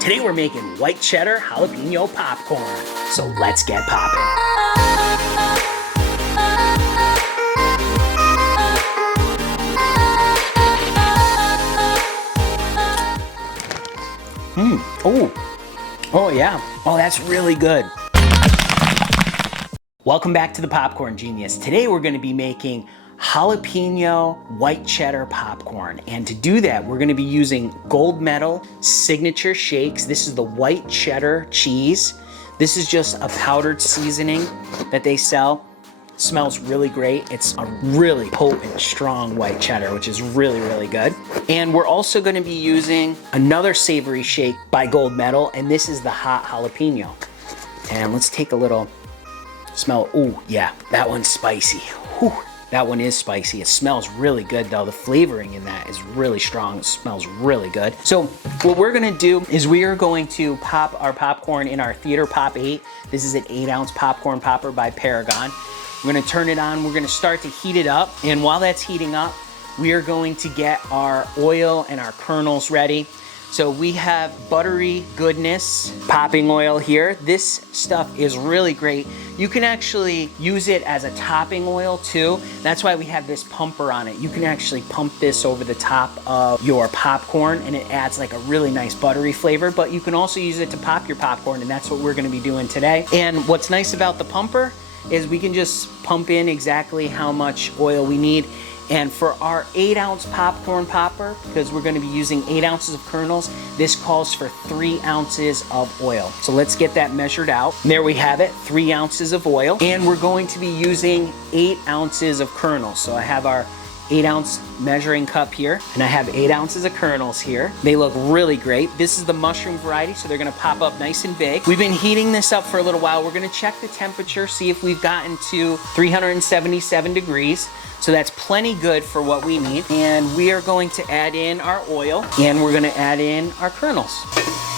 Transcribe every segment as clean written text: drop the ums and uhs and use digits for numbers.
Today we're making white cheddar jalapeno popcorn. So let's get popping. Oh yeah. Oh, that's really good. Welcome back to the Popcorn Genius. Today we're going to be making jalapeno white cheddar popcorn. And to do that, we're going to be using Gold Medal signature shakes. This is the white cheddar cheese. This is just a powdered seasoning that they sell. Smells really great. It's a really potent, strong white cheddar, which is really, really good. And we're also going to be using another savory shake by Gold Medal, and this is the hot jalapeno. And let's take a little smell. Ooh, yeah, that one's spicy. Whew, that one is spicy. It smells really good though. The flavoring in that is really strong. It smells really good. So what we're gonna do is we are going to pop our popcorn in our Theater Pop 8. This is an 8-ounce popcorn popper by Paragon. We're gonna turn it on. We're gonna start to heat it up. And while that's heating up, we are going to get our oil and our kernels ready. So we have buttery goodness popping oil here. This stuff is really great. You can actually use it as a topping oil too. That's why we have this pumper on it. You can actually pump this over the top of your popcorn and it adds like a really nice buttery flavor, but you can also use it to pop your popcorn, and that's what we're gonna be doing today. And what's nice about the pumper is we can just pump in exactly how much oil we need. And for our 8-ounce popcorn popper, because we're gonna be using 8 ounces of kernels, this calls for 3 ounces of oil. So let's get that measured out. There we have it, 3 ounces of oil. And we're going to be using 8 ounces of kernels. So I have our 8-ounce measuring cup here, and I have 8 ounces of kernels here. They look really great. This is the mushroom variety, so they're gonna pop up nice and big. We've been heating this up for a little while. We're gonna check the temperature, see if we've gotten to 377 degrees. So that's plenty good for what we need. And we are going to add in our oil, and we're gonna add in our kernels.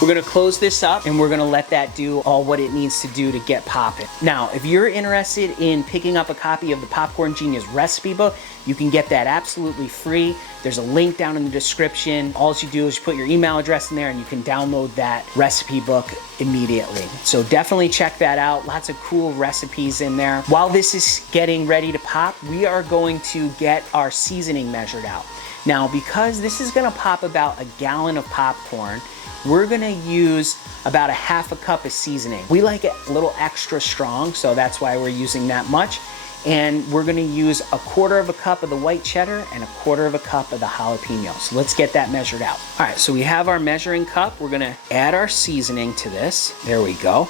We're gonna close this up and we're gonna let that do all what it needs to do to get popping. Now, if you're interested in picking up a copy of the Popcorn Genius recipe book, you can get that absolutely free. There's a link down in the description. All you do is you put your email address in there and you can download that recipe book immediately. So definitely check that out. Lots of cool recipes in there. While this is getting ready to pop, we are going to get our seasoning measured out. Now, because this is gonna pop about a gallon of popcorn, we're gonna use about a half a cup of seasoning. We like it a little extra strong, so that's why we're using that much. And we're gonna use a 1/4 cup of the white cheddar and a 1/4 cup of the jalapeno. So let's get that measured out. All right, so we have our measuring cup. We're gonna add our seasoning to this. There we go.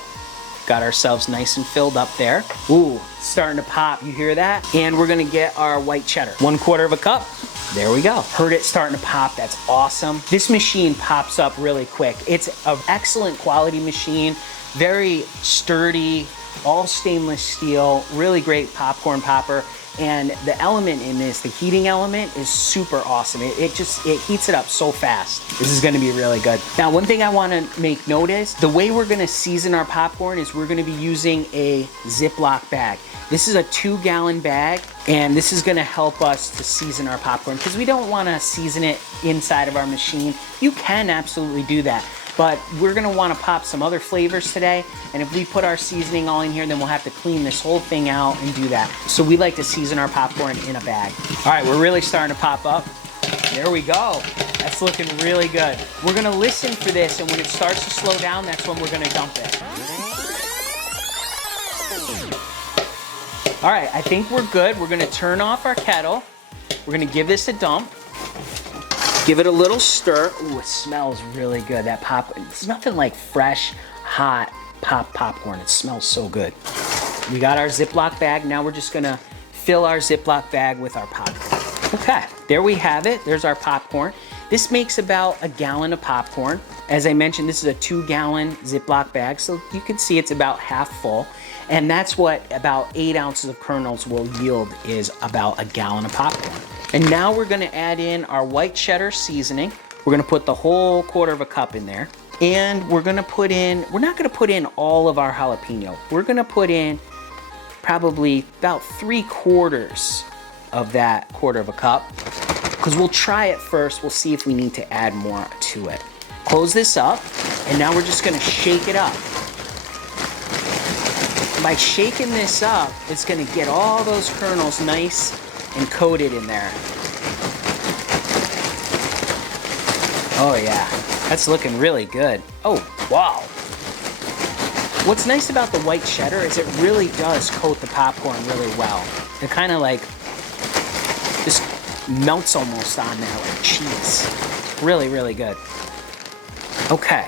Got ourselves nice and filled up there. Ooh, it's starting to pop, you hear that? And we're gonna get our white cheddar. 1/4 cup. There we go. Heard it starting to pop, that's awesome. This machine pops up really quick. It's an excellent quality machine, very sturdy, all stainless steel, really great popcorn popper. And the element in this, the heating element, is super awesome. It heats it up so fast. This is gonna be really good. Now, one thing I wanna make note is, the way we're gonna season our popcorn is we're gonna be using a Ziploc bag. This is a 2-gallon bag, and this is gonna help us to season our popcorn, because we don't wanna season it inside of our machine. You can absolutely do that, but we're gonna wanna pop some other flavors today, and if we put our seasoning all in here, then we'll have to clean this whole thing out and do that. So we like to season our popcorn in a bag. All right, we're really starting to pop up. There we go. That's looking really good. We're gonna listen for this, and when it starts to slow down, that's when we're gonna dump it. All right, I think we're good. We're gonna turn off our kettle. We're gonna give this a dump. Give it a little stir. Ooh, it smells really good. That pop, it's nothing like fresh, hot popcorn. It smells so good. We got our Ziploc bag. Now we're just gonna fill our Ziploc bag with our popcorn. Okay, there we have it. There's our popcorn. This makes about a gallon of popcorn. As I mentioned, this is a 2-gallon Ziploc bag, so you can see it's about half full. And that's what about 8 ounces of kernels will yield, is about a gallon of popcorn. And now we're gonna add in our white cheddar seasoning. We're gonna put the whole 1/4 cup in there. And we're gonna put in, we're not gonna put in all of our jalapeno. We're gonna put in probably about 3/4 of that 1/4 cup, because we'll try it first. We'll see if we need to add more to it. Close this up. And now we're just gonna shake it up. By shaking this up, it's gonna get all those kernels nice and coated in there. Oh yeah, that's looking really good. Oh, wow. What's nice about the white cheddar is it really does coat the popcorn really well. It kind of like just melts almost on there like cheese. Really, really good. Okay.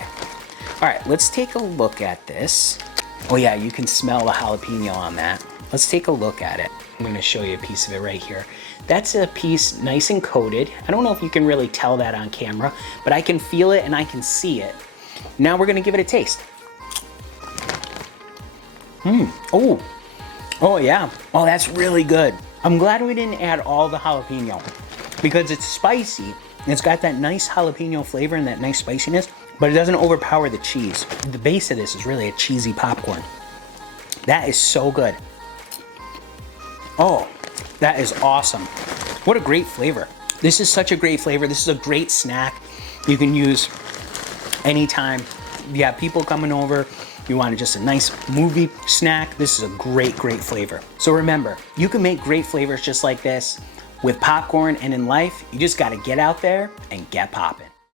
All right, let's take a look at this. Oh yeah, you can smell the jalapeno on that. Let's take a look at it. I'm gonna show you a piece of it right here. That's a piece nice and coated. I don't know if you can really tell that on camera, but I can feel it and I can see it. Now we're gonna give it a taste. Oh, oh yeah. Oh, that's really good. I'm glad we didn't add all the jalapeno because it's spicy. And it's got that nice jalapeno flavor and that nice spiciness, but it doesn't overpower the cheese. The base of this is really a cheesy popcorn. That is so good. Oh, that is awesome. What a great flavor. This is such a great flavor. This is a great snack you can use anytime. You have people coming over, you want just a nice movie snack, this is a great, great flavor. So remember, you can make great flavors just like this with popcorn, and in life, you just gotta get out there and get poppin'.